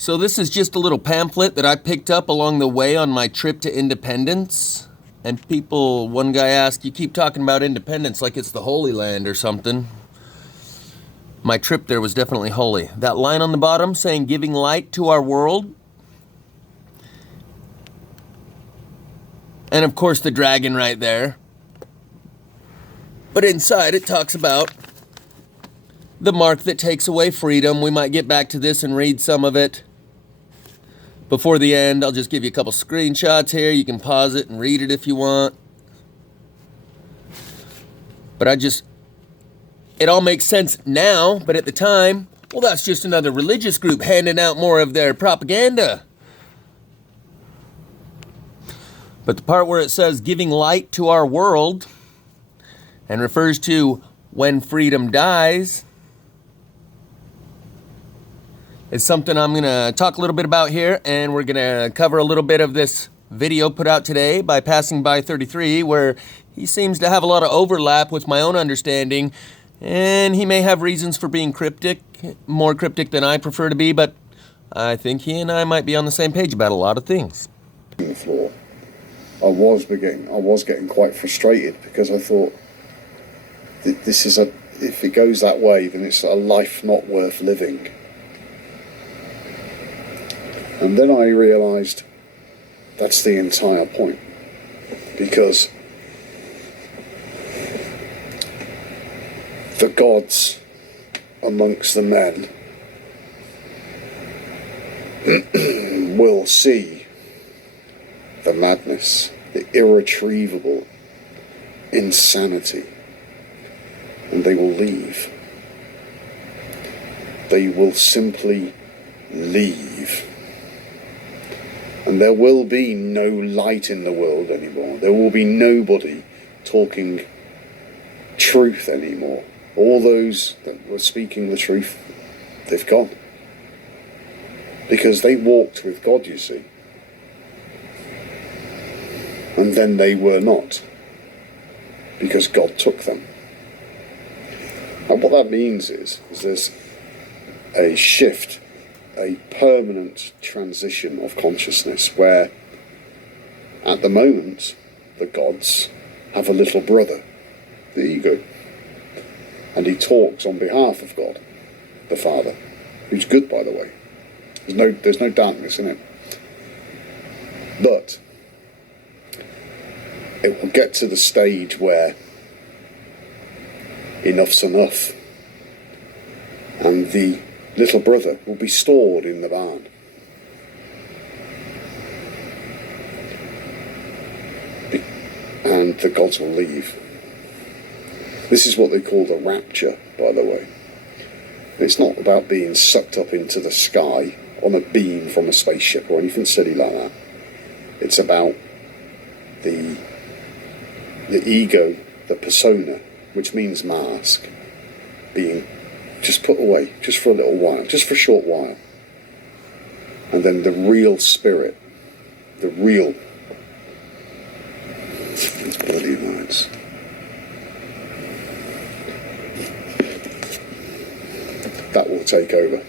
So this is just a little pamphlet that I picked up along the way on my trip to Independence. And one guy asked, you keep talking about independence like it's the Holy Land or something. My trip there was definitely holy. That line on the bottom saying, giving light to our world. And of course the dragon right there. But inside it talks about the mark that takes away freedom. We might get back to this and read some of it before the end. I'll just give you a couple screenshots here. You can pause it and read it if you want. But it all makes sense now, but at the time, well, that's just another religious group handing out more of their propaganda. But the part where it says giving light to our world and refers to when freedom dies is something I'm going to talk a little bit about here, and we're going to cover a little bit of this video put out today by Passing By 33, where he seems to have a lot of overlap with my own understanding, and he may have reasons for being cryptic, more cryptic than I prefer to be, but I think he and I might be on the same page about a lot of things. The floor. I was getting quite frustrated because I thought, if it goes that way, then it's a life not worth living. And then I realised that's the entire point, because the gods amongst the men will see the madness, the irretrievable insanity, and they will leave. They will simply leave. And there will be no light in the world anymore. There will be nobody talking truth anymore. All those that were speaking the truth, they've gone. Because they walked with God, you see. And then they were not. Because God took them. And what that means is there's a shift, a permanent transition of consciousness where at the moment the gods have a little brother, the ego, and he talks on behalf of God, the Father, who's good, by the way. There's no darkness in it. But it will get to the stage where enough's enough, and the little brother will be stored in the barn. And the gods will leave. This is what they call the rapture, by the way. It's not about being sucked up into the sky on a beam from a spaceship or anything silly like that. It's about the ego, the persona, which means mask, being just put away, just for a little while, just for a short while. And then the real spirit, the real, it's bloody lights. That will take over.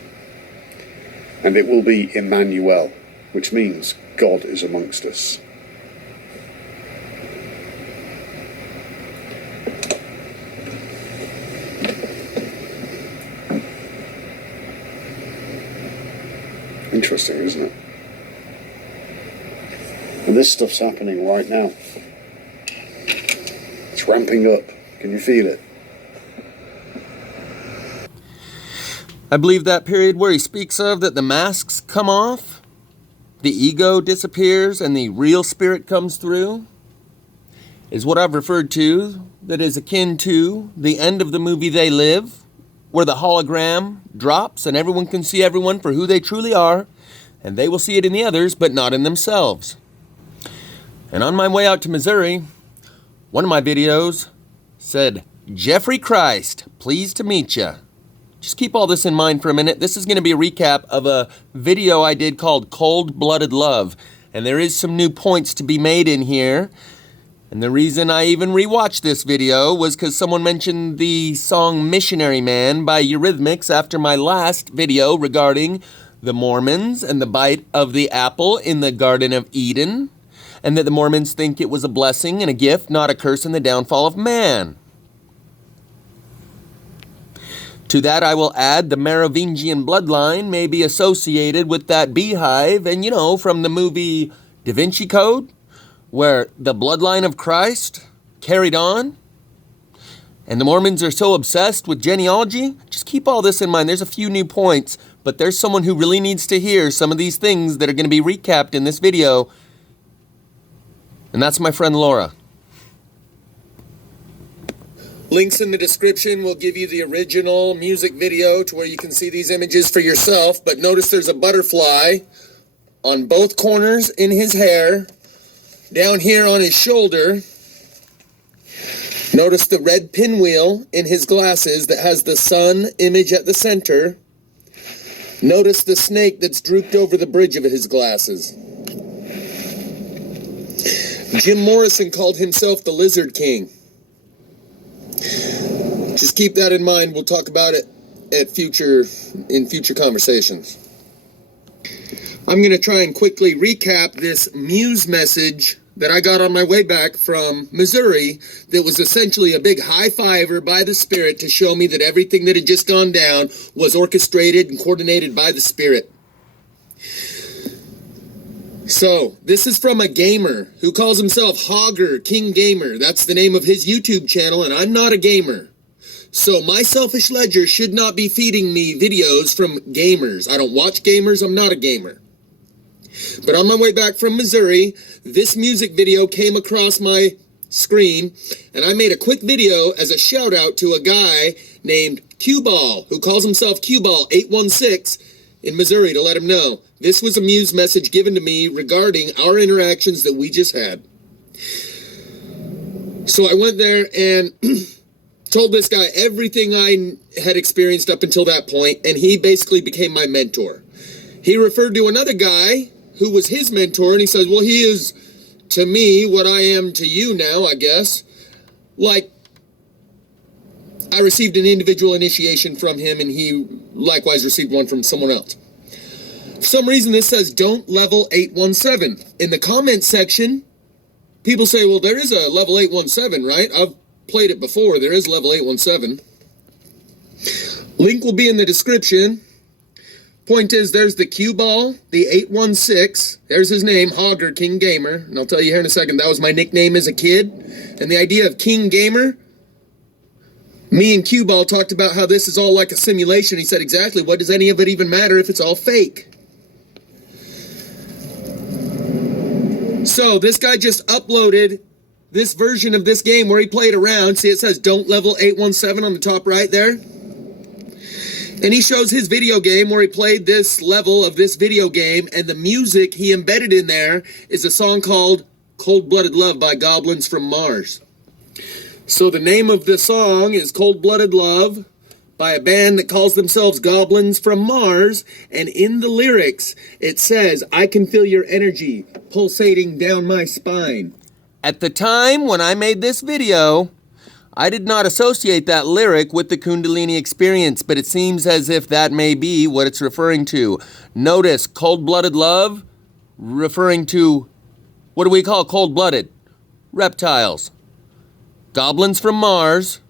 And it will be Emmanuel, which means God is amongst us. Interesting, isn't it? And this stuff's happening right now. It's ramping up. Can you feel it? I believe that period where he speaks of that the masks come off, the ego disappears, and the real spirit comes through, is what I've referred to that is akin to the end of the movie They Live, where the hologram drops and everyone can see everyone for who they truly are, and they will see it in the others, but not in themselves. And on my way out to Missouri, one of my videos said, Jeffrey Christ, pleased to meet ya. Just keep all this in mind for a minute. This is going to be a recap of a video I did called Cold-Blooded Love. And there is some new points to be made in here. And the reason I even rewatched this video was because someone mentioned the song Missionary Man by Eurythmics after my last video regarding the Mormons and the bite of the apple in the Garden of Eden, and that the Mormons think it was a blessing and a gift, not a curse in the downfall of man. To that I will add the Merovingian bloodline may be associated with that beehive, and from the movie Da Vinci Code, where the bloodline of Christ carried on, and the Mormons are so obsessed with genealogy. Just keep all this in mind. There's a few new points, but there's someone who really needs to hear some of these things that are going to be recapped in this video, and that's my friend Laura. Links in the description will give you the original music video to where you can see these images for yourself, but notice there's a butterfly on both corners in his hair, down here on his shoulder. Notice the red pinwheel in his glasses that has the sun image at the center. Notice the snake that's drooped over the bridge of his glasses. Jim Morrison called himself the Lizard King. Just keep that in mind. We'll talk about it in future conversations. I'm going to try and quickly recap this Muse message that I got on my way back from Missouri that was essentially a big high-fiver by the Spirit to show me that everything that had just gone down was orchestrated and coordinated by the Spirit. So, this is from a gamer who calls himself Hogger King Gamer. That's the name of his YouTube channel, and I'm not a gamer. So, my selfish ledger should not be feeding me videos from gamers. I don't watch gamers, I'm not a gamer. But on my way back from Missouri, this music video came across my screen, and I made a quick video as a shout out to a guy named Q-Ball, who calls himself Q-Ball 816 in Missouri, to let him know. This was a Muse message given to me regarding our interactions that we just had. So I went there and told this guy everything I had experienced up until that point, and he basically became my mentor. He referred to another guy who was his mentor, and he says, well, he is to me what I am to you now, I guess. Like, I received an individual initiation from him, and he likewise received one from someone else. For some reason, this says, don't level 817. In the comment section, people say, well, there is a level 817, right? I've played it before. There is level 817. Link will be in the description. Point is, there's the cue ball, the 816. There's his name, Hogger King Gamer. And I'll tell you here in a second, that was my nickname as a kid. And the idea of King Gamer, me and Cue Ball talked about how this is all like a simulation. He said, exactly, what does any of it even matter if it's all fake? So this guy just uploaded this version of this game where he played around. See, it says don't level 817 on the top right there. And he shows his video game where he played this level of this video game, and the music he embedded in there is a song called Cold-Blooded Love by Goblins from Mars. So the name of the song is Cold-Blooded Love by a band that calls themselves Goblins from Mars, and in the lyrics it says, I can feel your energy pulsating down my spine. At the time when I made this video, I did not associate that lyric with the Kundalini experience, but it seems as if that may be what it's referring to. Notice, cold-blooded love, referring to, what do we call cold-blooded? Reptiles. Goblins from Mars.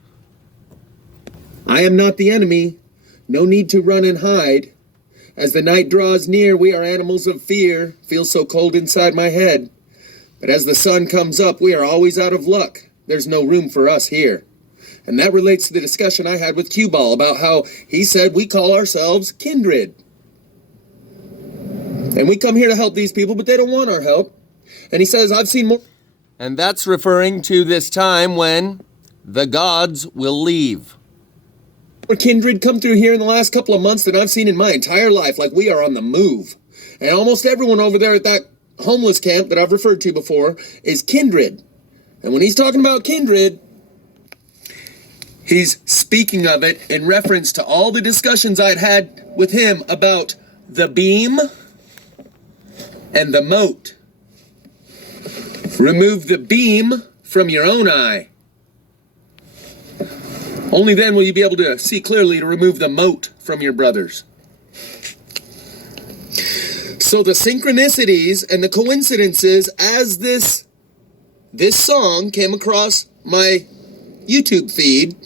I am not the enemy. No need to run and hide. As the night draws near, we are animals of fear. Feel so cold inside my head. But as the sun comes up, we are always out of luck. There's no room for us here. And that relates to the discussion I had with Q-Ball about how he said we call ourselves kindred. And we come here to help these people, but they don't want our help. And he says, I've seen more. And that's referring to this time when the gods will leave. More kindred come through here in the last couple of months than I've seen in my entire life. Like, we are on the move. And almost everyone over there at that homeless camp that I've referred to before is kindred. And when he's talking about kindred, he's speaking of it in reference to all the discussions I'd had with him about the beam and the mote. Remove the beam from your own eye. Only then will you be able to see clearly to remove the mote from your brothers. So the synchronicities and the coincidences as this song came across my YouTube feed,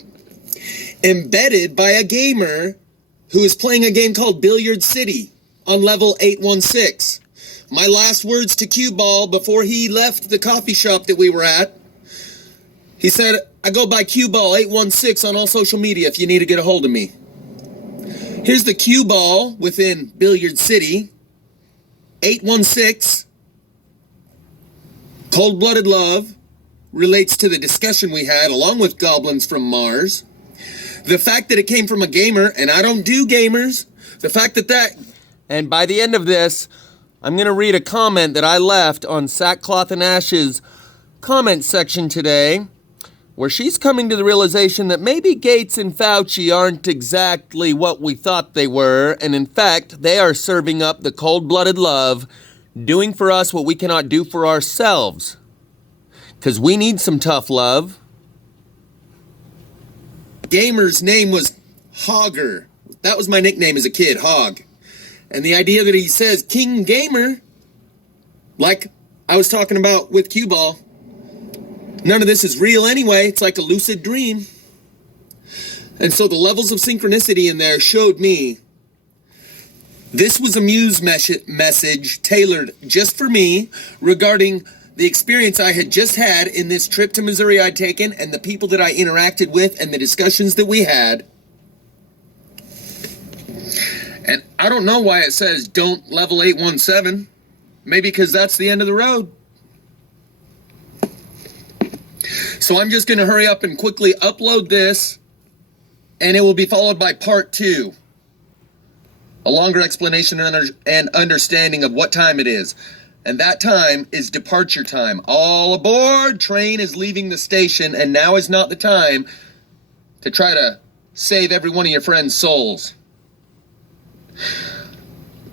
embedded by a gamer who is playing a game called Billiards City on level 816. My last words to Cue Ball before he left the coffee shop that we were at, he said, I go by Cue Ball 816 on all social media if you need to get a hold of me. Here's the Cue Ball within Billiard City, 816, Cold-Blooded Love, relates to the discussion we had along with Goblins from Mars. The fact that it came from a gamer, and I don't do gamers, the fact that... And by the end of this, I'm going to read a comment that I left on Sackcloth and Ashes comment section today, where she's coming to the realization that maybe Gates and Fauci aren't exactly what we thought they were, and in fact, they are serving up the cold-blooded love, doing for us what we cannot do for ourselves. Because we need some tough love. Gamer's name was Hogger. That was my nickname as a kid, Hog. And the idea that he says King Gamer, like I was talking about with Cue Ball, none of this is real anyway. It's like a lucid dream. And so the levels of synchronicity in there showed me this was a Muse message tailored just for me regarding the experience I had just had in this trip to Missouri I'd taken and the people that I interacted with and the discussions that we had. And I don't know why it says don't level 817. Maybe because that's the end of the road. So I'm just going to hurry up and quickly upload this, and it will be followed by part 2. A longer explanation and understanding of what time it is. And that time is departure time. All aboard! Train is leaving the station, and now is not the time to try to save every one of your friends' souls.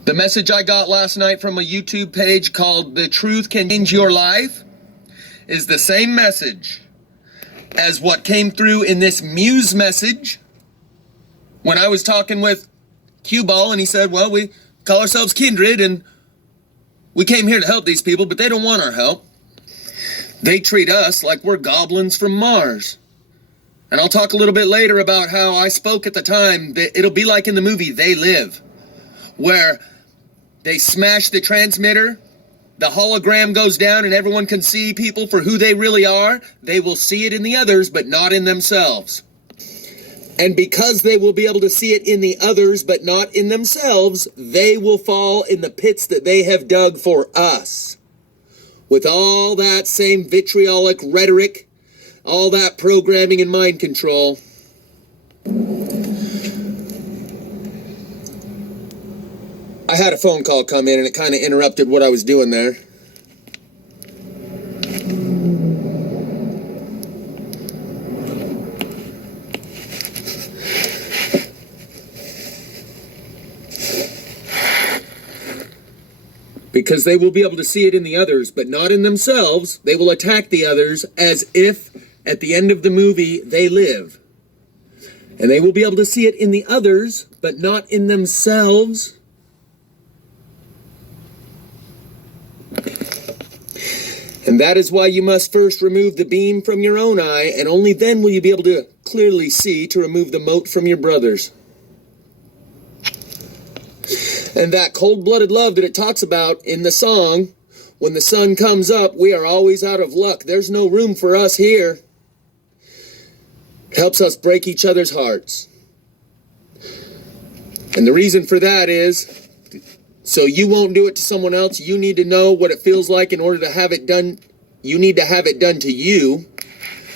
The message I got last night from a YouTube page called The Truth Can Change Your Life is the same message as what came through in this Muse message when I was talking with Cue Ball, and he said, well, we call ourselves kindred, and we came here to help these people, but they don't want our help. They treat us like we're goblins from Mars. And I'll talk a little bit later about how I spoke at the time that it'll be like in the movie They Live, where they smash the transmitter, the hologram goes down, and everyone can see people for who they really are. They will see it in the others, but not in themselves. And because they will be able to see it in the others, but not in themselves, they will fall in the pits that they have dug for us. With all that same vitriolic rhetoric, all that programming and mind control. I had a phone call come in and it kind of interrupted what I was doing there. Because they will be able to see it in the others, but not in themselves. They will attack the others as if, at the end of the movie, they live. And they will be able to see it in the others, but not in themselves. And that is why you must first remove the beam from your own eye, and only then will you be able to clearly see to remove the mote from your brother's. And that cold-blooded love that it talks about in the song, when the sun comes up, we are always out of luck. There's no room for us here. It helps us break each other's hearts. And the reason for that is, so you won't do it to someone else, you need to know what it feels like in order to have it done. You need to have it done to you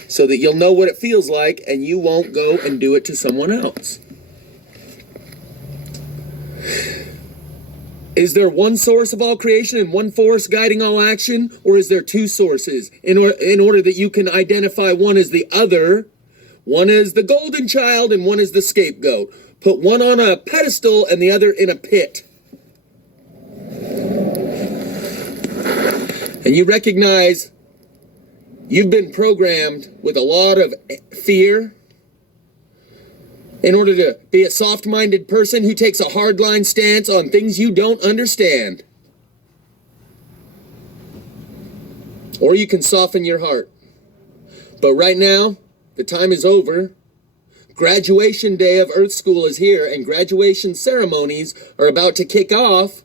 so that you'll know what it feels like and you won't go and do it to someone else. Is there one source of all creation and one force guiding all action? Or is there two sources in order that you can identify one as the other? One is the golden child and one is the scapegoat. Put one on a pedestal and the other in a pit. And you recognize you've been programmed with a lot of fear in order to be a soft-minded person who takes a hardline stance on things you don't understand. or you can soften your heart. But right now, the time is over. Graduation day of Earth School is here, and graduation ceremonies are about to kick off.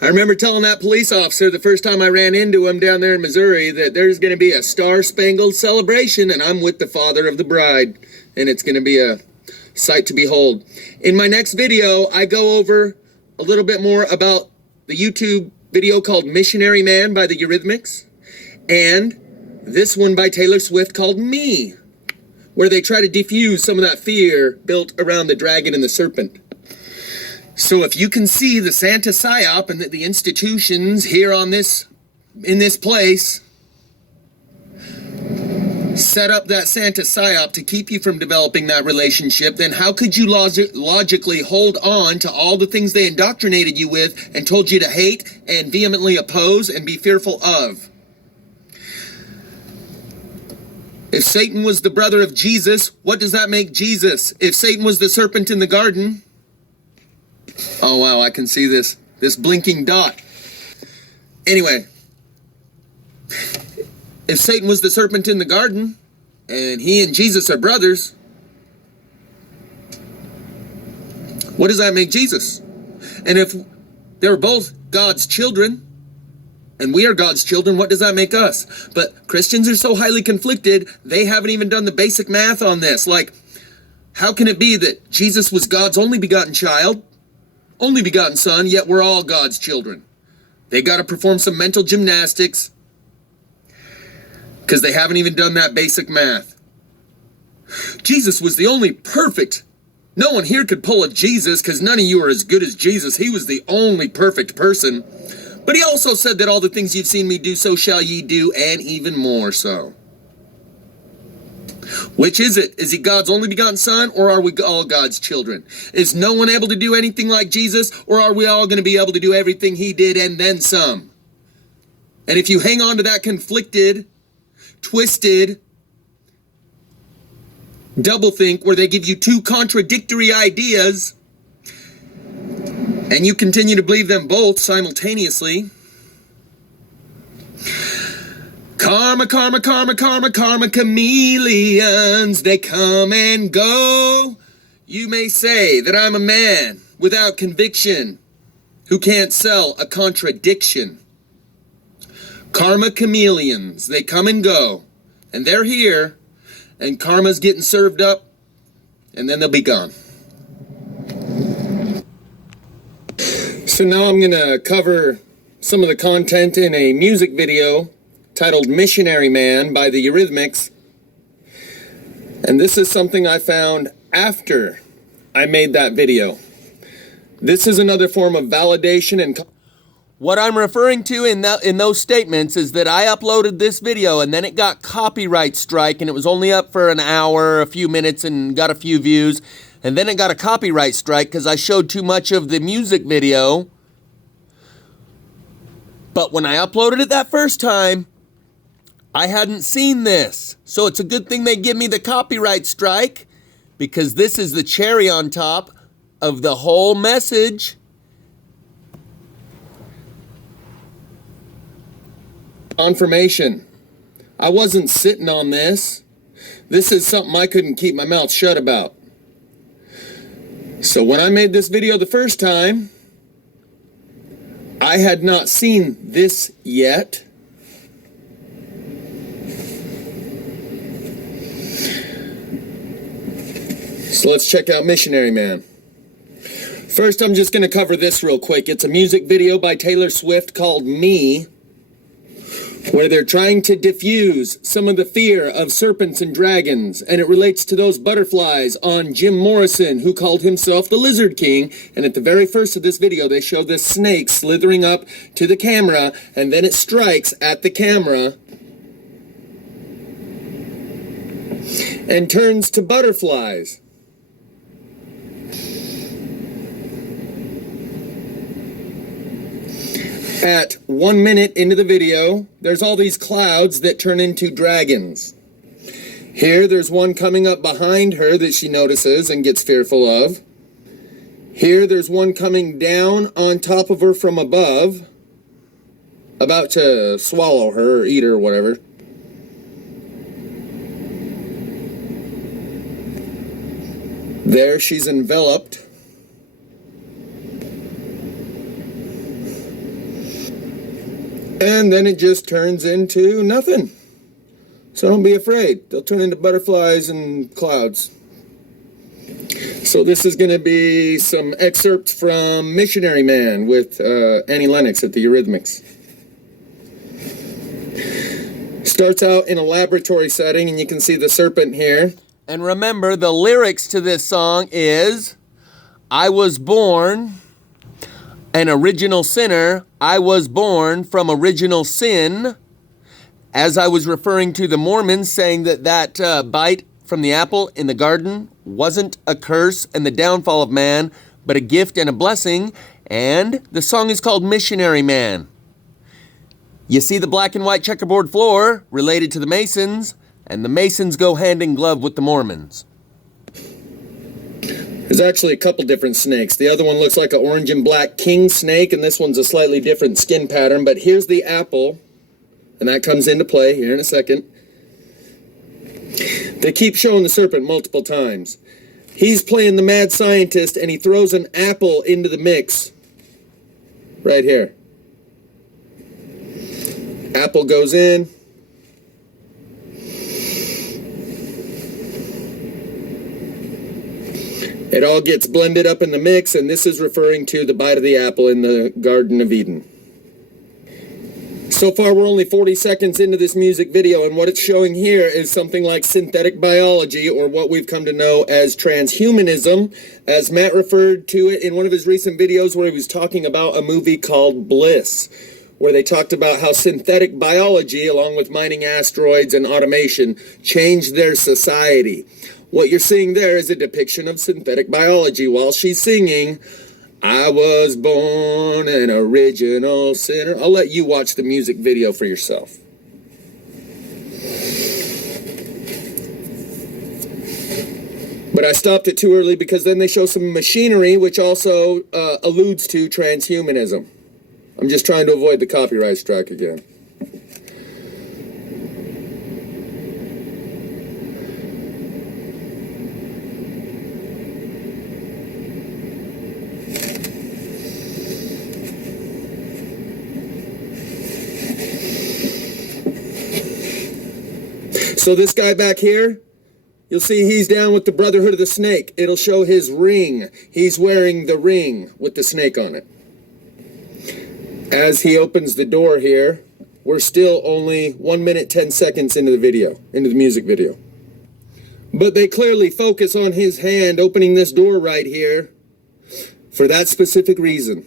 I remember telling that police officer the first time I ran into him down there in Missouri that there's going to be a star-spangled celebration, and I'm with the father of the bride, and it's going to be a sight to behold. In my next video, I go over a little bit more about the YouTube video called Missionary Man by the Eurythmics, and this one by Taylor Swift called Me, where they try to defuse some of that fear built around the dragon and the serpent. So if you can see the Santa psyop and the institutions here in this place set up that Santa psyop to keep you from developing that relationship, then how could you logically hold on to all the things they indoctrinated you with and told you to hate and vehemently oppose and be fearful of? If Satan was the brother of Jesus, what does that make Jesus? If Satan was the serpent in the garden... Oh, wow, I can see this blinking dot. Anyway, if Satan was the serpent in the garden, and he and Jesus are brothers, what does that make Jesus? And if they're both God's children, and we are God's children, what does that make us? But Christians are so highly conflicted, they haven't even done the basic math on this. Like, how can it be that Jesus was God's only begotten child, only begotten son, yet we're all God's children? They got to perform some mental gymnastics because they haven't even done that basic math. Jesus was the only perfect. No one here could pull a Jesus because none of you are as good as Jesus. He was the only perfect person. But he also said that all the things you've seen me do, so shall ye do, and even more so. Which is it? Is he God's only begotten son, or are we all God's children? Is no one able to do anything like Jesus, or are we all going to be able to do everything he did and then some? And if you hang on to that conflicted, twisted, doublethink where they give you two contradictory ideas, and you continue to believe them both simultaneously, karma, karma, karma, karma, karma, chameleons, they come and go. You may say that I'm a man without conviction who can't sell a contradiction. Karma chameleons, they come and go, and they're here, and karma's getting served up, and then they'll be gone. So now I'm going to cover some of the content in a music video titled Missionary Man by the Eurythmics. And this is something I found after I made that video. This is another form of validation and... What I'm referring to in those statements is that I uploaded this video and then it got copyright strike, and it was only up for an hour, a few minutes, and got a few views. And then it got a copyright strike because I showed too much of the music video. But when I uploaded it that first time, I hadn't seen this. So it's a good thing they give me the copyright strike, because this is the cherry on top of the whole message. Confirmation. I wasn't sitting on this. This is something I couldn't keep my mouth shut about. So when I made this video the first time, I had not seen this yet. So let's check out Missionary Man. First, I'm just going to cover this real quick. It's a music video by Taylor Swift called Me, where they're trying to diffuse some of the fear of serpents and dragons, and it relates to those butterflies on Jim Morrison, who called himself the Lizard King. And at the very first of this video, they show this snake slithering up to the camera, and then it strikes at the camera and turns to butterflies. At 1 minute into the video, there's all these clouds that turn into dragons. Here, there's one coming up behind her that she notices and gets fearful of. Here there's one coming down on top of her from above, about to swallow her or eat her or whatever. There she's enveloped. And then it just turns into nothing. So don't be afraid. They'll turn into butterflies and clouds. So this is going to be some excerpts from Missionary Man with Annie Lennox at the Eurythmics. Starts out in a laboratory setting, and you can see the serpent here. And remember, the lyrics to this song is, I was born an original sinner. I was born from original sin. As I was referring to the Mormons saying that bite from the apple in the garden wasn't a curse and the downfall of man, but a gift and a blessing. And the song is called Missionary Man. You see the black and white checkerboard floor related to the Masons, and the Masons go hand in glove with the Mormons. There's actually a couple different snakes. The other one looks like an orange and black king snake, and this one's a slightly different skin pattern. But here's the apple, and that comes into play here in a second. They keep showing the serpent multiple times. He's playing the mad scientist, and he throws an apple into the mix right here. Apple goes in. It all gets blended up in the mix, and this is referring to the bite of the apple in the Garden of Eden. So far, we're only 40 seconds into this music video, and what it's showing here is something like synthetic biology, or what we've come to know as transhumanism, as Matt referred to it in one of his recent videos where he was talking about a movie called Bliss, where they talked about how synthetic biology, along with mining asteroids and automation, changed their society. What you're seeing there is a depiction of synthetic biology while she's singing, I was born an original sinner. I'll let you watch the music video for yourself. But I stopped it too early because then they show some machinery, which also alludes to transhumanism. I'm just trying to avoid the copyright strike again. So this guy back here, you'll see he's down with the Brotherhood of the Snake. It'll show his ring. He's wearing the ring with the snake on it. As he opens the door here, we're still only 1 minute, 10 seconds into the video, into the music video. But they clearly focus on his hand opening this door right here for that specific reason.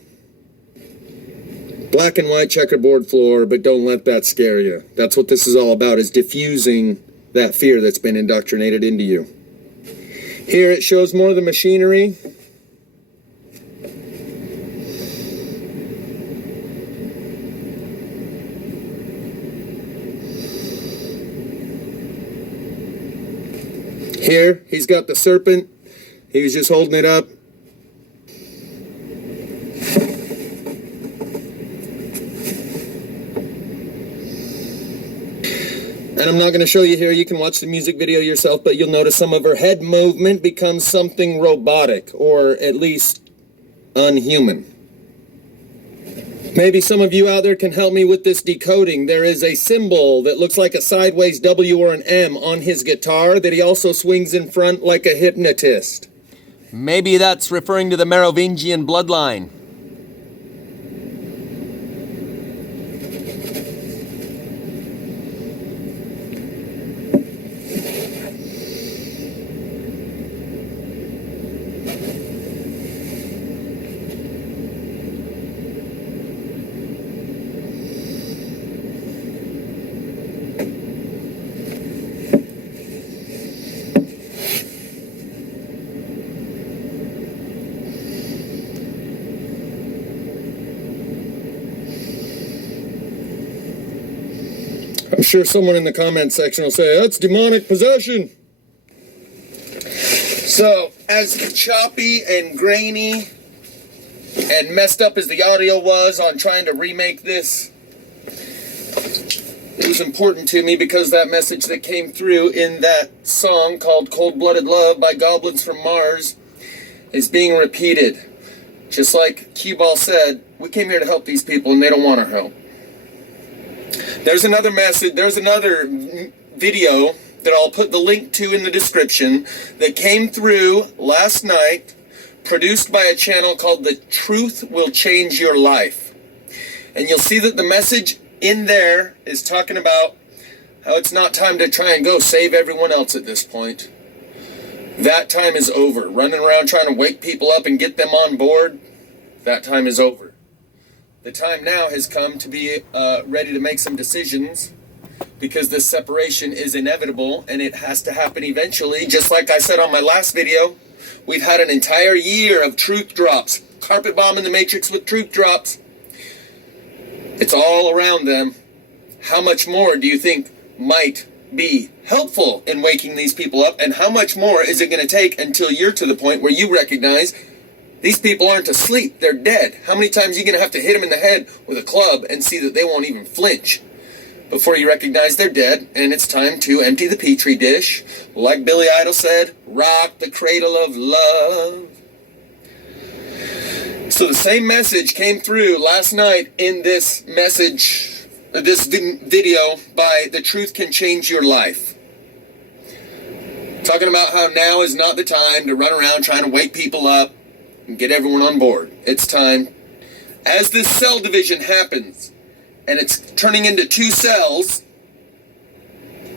Black and white checkerboard floor, but don't let that scare you. That's what this is all about, is diffusing that fear that's been indoctrinated into you. Here it shows more of the machinery. Here, he's got the serpent. He was just holding it up. And I'm not going to show you here, you can watch the music video yourself, but you'll notice some of her head movement becomes something robotic, or at least unhuman. Maybe some of you out there can help me with this decoding. There is a symbol that looks like a sideways W or an M on his guitar that he also swings in front like a hypnotist. Maybe that's referring to the Merovingian bloodline. I'm sure someone in the comment section will say, that's demonic possession. So, as choppy and grainy And messed up as the audio was on trying to remake this, it was important to me because that message that came through in that song called Cold-Blooded Love by Goblins from Mars is being repeated. Just like Q-Ball said, we came here to help these people and they don't want our help. There's another message, there's another video that I'll put the link to in the description that came through last night, produced by a channel called The Truth Will Change Your Life. And you'll see that the message in there is talking about how it's not time to try and go save everyone else at this point. That time is over. Running around trying to wake people up and get them on board, that time is over. The time now has come to be ready to make some decisions, because this separation is inevitable and it has to happen eventually. Just like I said on my last video, we've had an entire year of truth drops, carpet bombing the matrix with truth drops. It's all around them. How much more do you think might be helpful in waking these people up, and how much more is it going to take until you're to the point where you recognize these people aren't asleep, they're dead? How many times are you going to have to hit them in the head with a club and see that they won't even flinch before you recognize they're dead, and it's time to empty the petri dish? Like Billy Idol said, rock the cradle of love. So the same message came through last night in this message, this video by The Truth Can Change Your Life. Talking about how now is not the time to run around trying to wake people up and get everyone on board. It's time, as this cell division happens, and it's turning into two cells,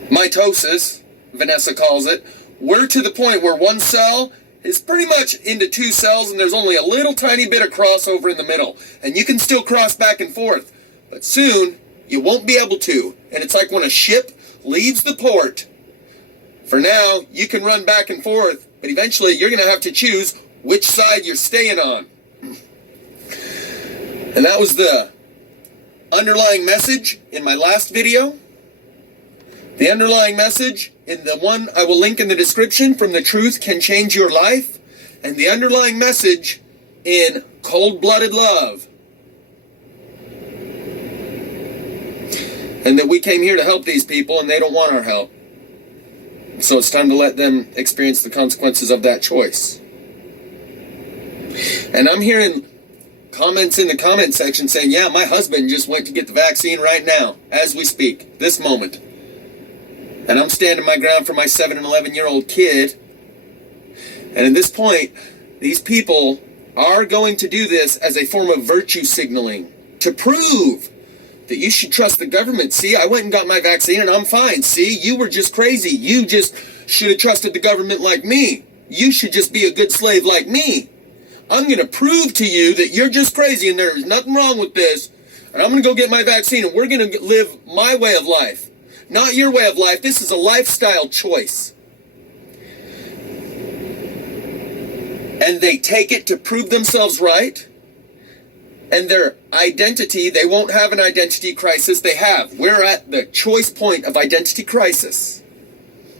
mitosis, Vanessa calls it, we're to the point where one cell is pretty much into two cells and there's only a little tiny bit of crossover in the middle. And you can still cross back and forth, but soon you won't be able to. And it's like when a ship leaves the port. For now, you can run back and forth, but eventually you're going to have to choose which side you're staying on. And that was the underlying message in my last video. The underlying message in the one I will link in the description from The Truth Can Change Your Life, and the underlying message in Cold-Blooded Love. And that we came here to help these people and they don't want our help. So it's time to let them experience the consequences of that choice. And I'm hearing comments in the comment section saying, yeah, my husband just went to get the vaccine right now, as we speak, this moment. And I'm standing my ground for my 7 and 11-year-old kid. And at this point, these people are going to do this as a form of virtue signaling to prove that you should trust the government. See, I went and got my vaccine and I'm fine. See, you were just crazy. You just should have trusted the government like me. You should just be a good slave like me. I'm going to prove to you that you're just crazy and there's nothing wrong with this. And I'm going to go get my vaccine and we're going to live my way of life. Not your way of life. This is a lifestyle choice. And they take it to prove themselves right. And their identity, they won't have an identity crisis. They have. We're at the choice point of identity crisis.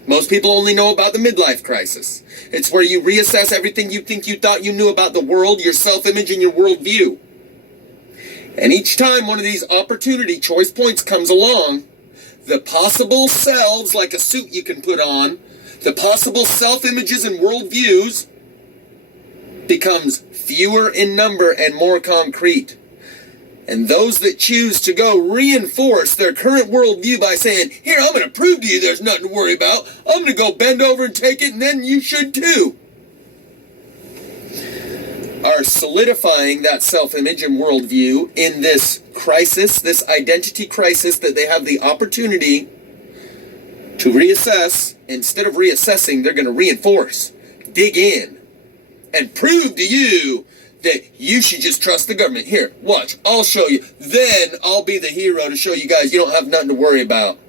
Most people only know about the midlife crisis. It's where you reassess everything you think you thought you knew about the world, your self-image, and your worldview. And each time one of these opportunity choice points comes along, the possible selves, like a suit you can put on, the possible self-images and worldviews becomes fewer in number and more concrete. And those that choose to go reinforce their current worldview by saying, here, I'm going to prove to you there's nothing to worry about. I'm going to go bend over and take it, and then you should too. Are solidifying that self-image and worldview in this crisis, this identity crisis that they have the opportunity to reassess. Instead of reassessing, they're going to reinforce, dig in, and prove to you that you should just trust the government. Here, watch, I'll show you. Then I'll be the hero to show you guys you don't have nothing to worry about.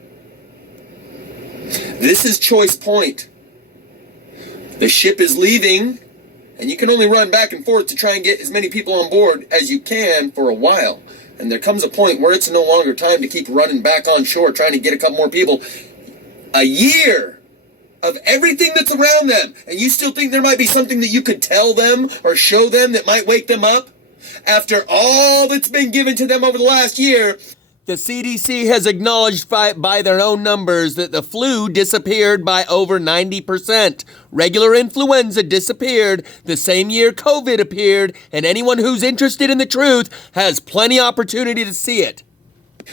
This is choice point. The ship is leaving, and you can only run back and forth to try and get as many people on board as you can for a while. And there comes a point where it's no longer time to keep running back on shore trying to get a couple more people. A year of everything that's around them, and you still think there might be something that you could tell them or show them that might wake them up? After all that's been given to them over the last year, the CDC has acknowledged by their own numbers that the flu disappeared by over 90%. Regular influenza disappeared the same year COVID appeared, and anyone who's interested in the truth has plenty opportunity to see it.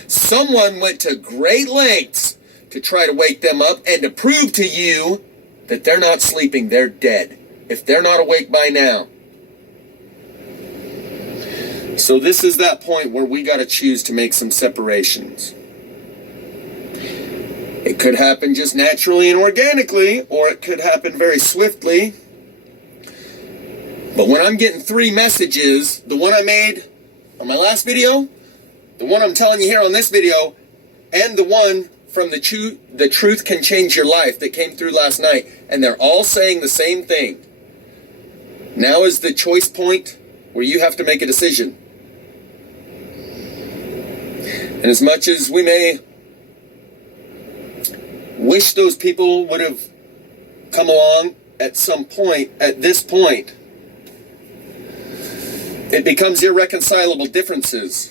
Someone went to great lengths to try to wake them up and to prove to you that they're not sleeping, they're dead. If they're not awake by now. So this is that point where we got to choose to make some separations. It could happen just naturally and organically, or it could happen very swiftly. But when I'm getting 3 messages, the one I made on my last video, the one I'm telling you here on this video, and the one from the Truth Can Change Your Life that came through last night, and they're all saying the same thing. Now is the choice point where you have to make a decision. And as much as we may wish those people would have come along at some point, at this point, it becomes irreconcilable differences.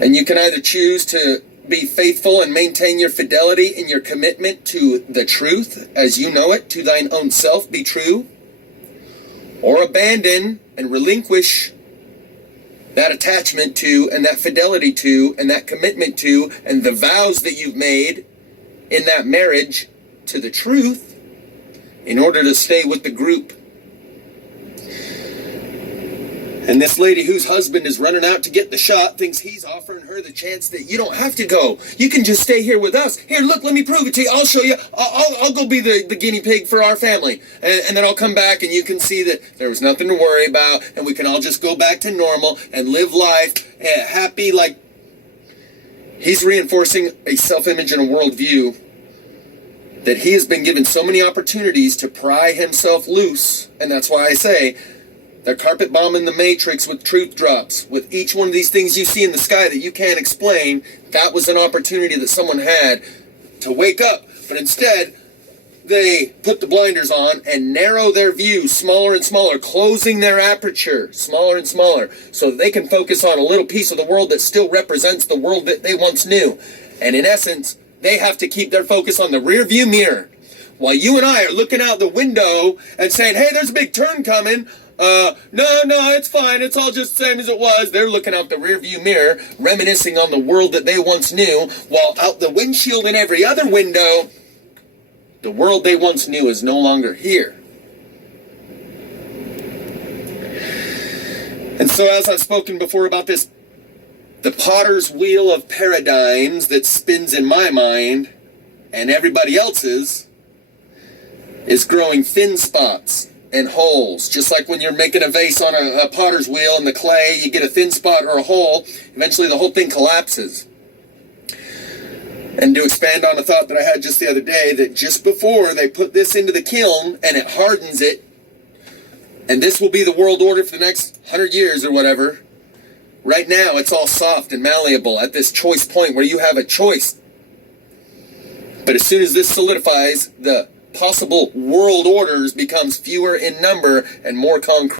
And you can either choose to be faithful and maintain your fidelity in your commitment to the truth as you know it, to thine own self be true, or abandon and relinquish that attachment to and that fidelity to and that commitment to and the vows that you've made in that marriage to the truth in order to stay with the group. And this lady whose husband is running out to get the shot thinks he's offering her the chance that you don't have to go. You can just stay here with us. Here, look, let me prove it to you. I'll show you. I'll go be the guinea pig for our family. And then I'll come back and you can see that there was nothing to worry about and we can all just go back to normal and live life happy. Like, he's reinforcing a self-image and a worldview that he has been given so many opportunities to pry himself loose. And that's why I say, they're carpet bombing the matrix with truth drops. With each one of these things you see in the sky that you can't explain, that was an opportunity that someone had to wake up. But instead, they put the blinders on and narrow their view smaller and smaller, closing their aperture smaller and smaller so that they can focus on a little piece of the world that still represents the world that they once knew. And in essence, they have to keep their focus on the rear view mirror. While you and I are looking out the window and saying, hey, there's a big turn coming. No, it's fine. It's all just the same as it was. They're looking out the rearview mirror, reminiscing on the world that they once knew, while out the windshield in every other window, the world they once knew is no longer here. And so as I've spoken before about this, the potter's wheel of paradigms that spins in my mind and everybody else's is growing thin spots and holes. Just like when you're making a vase on a potter's wheel and the clay, you get a thin spot or a hole, eventually the whole thing collapses. And to expand on a thought that I had just the other day, that just before they put this into the kiln and it hardens it, and this will be the world order for the next 100 years or whatever, right now it's all soft and malleable at this choice point where you have a choice. But as soon as this solidifies, the possible world orders becomes fewer in number and more concrete.